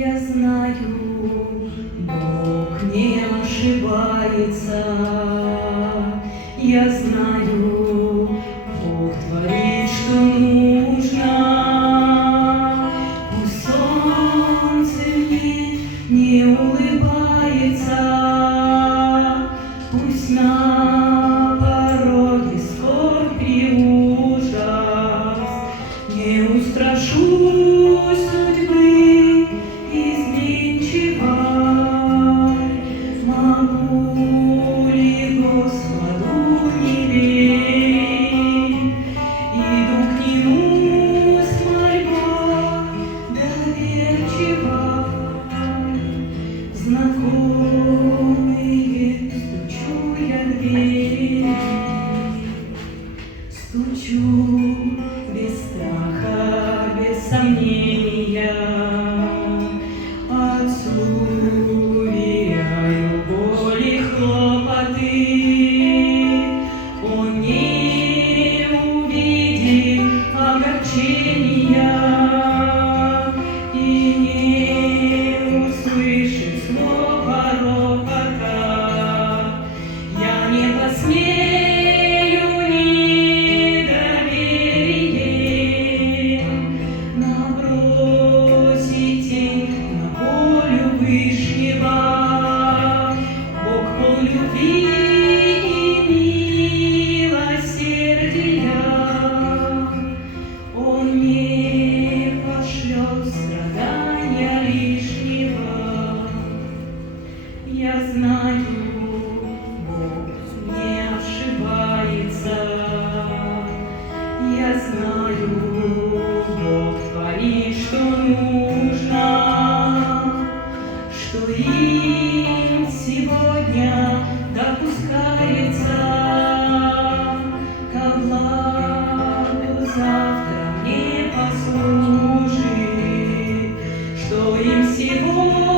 Я знаю, Бог не ошибается. Я знаю, Бог творит, что нужно. Пусть солнце не улыбается, пусть на пороге скорбь и ужас. Не устрашусь судьбы изменчивой, могу ли Господу не верить? Иду к Нему с мольбой доверчивой, знакомые стучу я в двери, стучу без страха, без сомнения. Отцу веряю боли, хлопоты. Он не увидит огорчения и не услышит слова ропота. Я не посмею недоверие набросить на волю Вышнего. Бог полн любви и милосердия, Он не пошлет страдания лишнего. Я знаю, Бог не ошибается. Я знаю, Бог творит, что нужно, что им сегодня допускается ко благу, завтра не послужит, что им сегодня